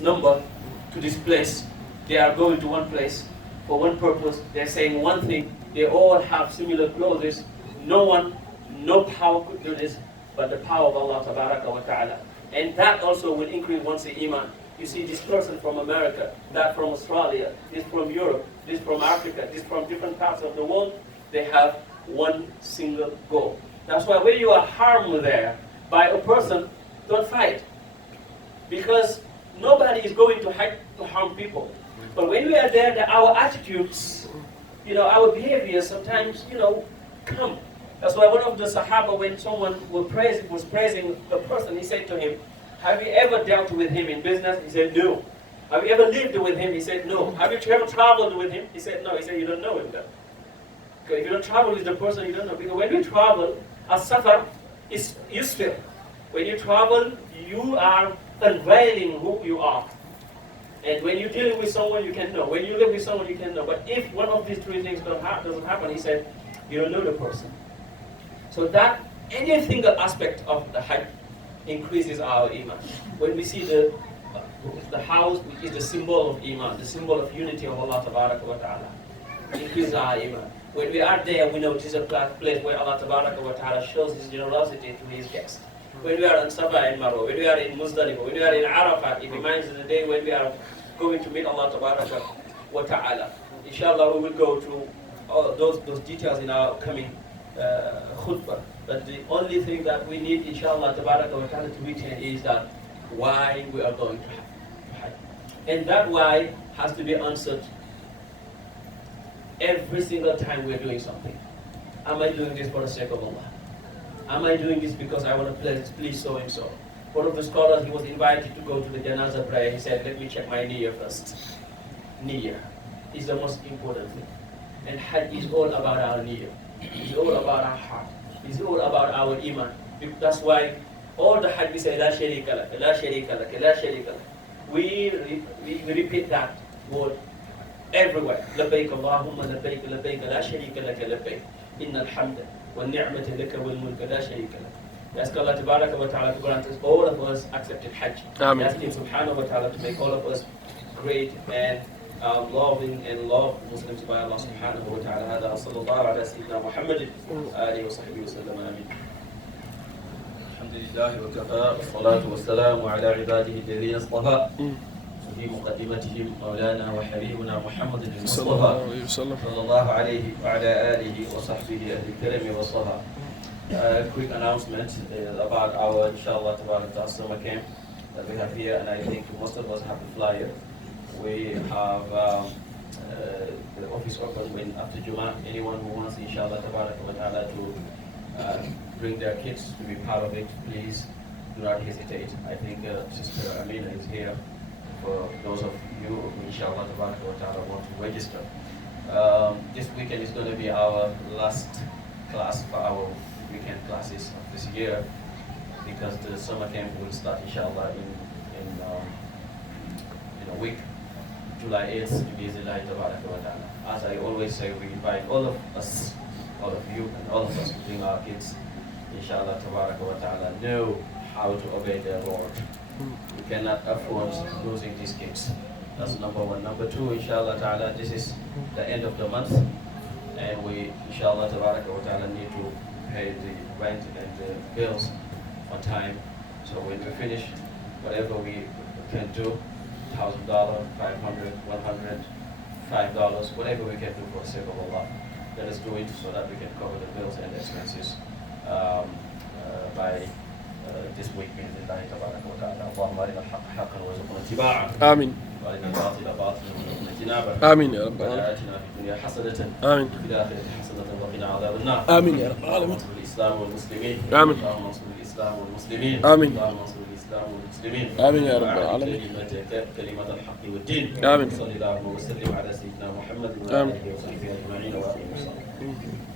number to this place. They are going to one place for one purpose. They're saying one thing. They all have similar clothes. No power could do this but the power of Allah Tabaraka wa Ta'ala. And that also will increase one's iman. You see this person from America, that from Australia, this from Europe, this from Africa, this from different parts of the world. They have one single goal. That's why when you are harmed there by a person, don't fight. Because nobody is going to harm people. But when we are there, our attitudes, our behavior sometimes, come. That's why one of the Sahaba, when someone was praising a person, he said to him, have you ever dealt with him in business? He said, no. Have you ever lived with him? He said, no. Have you ever traveled with him? He said, no. He said, you don't know him then. Because if you don't travel with the person, you don't know. Because when you travel, as-safar is useful. When you travel, you are unveiling who you are. And when you're dealing with someone, you can know. When you live with someone, you can know. But if one of these three things doesn't happen, he said, you don't know the person. So that any single aspect of the Hajj increases our iman. When we see the house, which is the symbol of iman, the symbol of unity of Allah Tabaraka wa Ta'ala, increases our iman. When we are there, we know this is a place where Allah Tabaraka wa Ta'ala shows His generosity to His guests. When we are in Safa and Marwa, when we are in Muzdalifah, when we are in Arafat, it reminds us of the day when we are going to meet Allah Tabaraka wa Ta'ala. Inshallah, we will go through all those details in our coming khutbah. But the only thing that we need, inshallah, Tabaraka wa Ta'ala to retain is that why we are going to Hajj. And that why has to be answered every single time we are doing something. Am I doing this for the sake of Allah? Am I doing this because I want to please so and so? One of the scholars, he was invited to go to the janazah prayer. He said, let me check my niyyah first. Niyyah is the most important thing. And Hajj is all about our niyyah. It's all about our heart. It's all about our iman. That's why all the Hajj we say, La sharika lak, La sharika lak, La sharika lak. We repeat that word everywhere. Labbaik Allahumma labbaik, labbaik, La sharika lak, labbaik. Inna al-hamda wa ni'mata laka wal mulka la sharika lak. We ask Allah Tabaraka wa Ta'ala to grant us, all of us, accepted Hajj. We ask Him Subhanahu wa Ta'ala to make all of us great and loving and love Muslims by Allah Subhanahu wa Ta'ala. هذا وصلى الله على سيدنا محمد آله وصحبه وسلم آمين. الحمد لله وكفى والصلاة والسلام على عباده الذين اصطفى. في مقدمتهم مولانا وحبيبنا محمد المصطفى صلى الله عليه وعلى آله وصحبه أهل الكرم والصفا. Quick announcement about our inshallah Tabarak summer camp that we have here, and I think most of us have a flyer. We have the office open when after Jummah. Anyone who wants inshallah Tabarak wa Ta'ala to bring their kids to be part of it, please do not hesitate. I think Sister Amina is here for those of you who inshallah Tabarak wa Ta'ala want to register. This weekend is going to be our last class for our weekend classes of this year, because the summer camp will start inshallah in a week, July 8th, As I always say, we invite all of us, all of you and all of us to bring our kids, inshallah ta'ala, know how to obey their Lord. We cannot afford losing these kids. That's number one. Number two, inshallah ta'ala, this is the end of the month, and we inshallah ta'ala need to pay the rent and the bills on time. So when we finish, whatever we can do, $1,000, $500, $100, $5, whatever we can do for the sake of Allah, let us do it so that we can cover the bills and the expenses by this week. بإذن الله تبارك وتعالى. اللهم أرنا الحق حقا وارزقنا اتباعه. آمين. وأرنا الباطل باطلا وارزقنا اجتنابه. آمين يا رب العالمين. آتنا في الدنيا حسنة. آمين. وفي الآخرة حسنة وقنا عذاب النار. آمين يا رب العالمين. اللهم انصر الإسلام والمسلمين. آمين. اللهم انصر الإسلام والمسلمين. آمين. اللهم انصر الإسلام والمسلمين. آمين يا رب العالمين. كلمة الحق والدين. آمين. صلى الله وسلم على سيدنا محمد وعلى آله وصحبه أجمعين وآله وصحبه.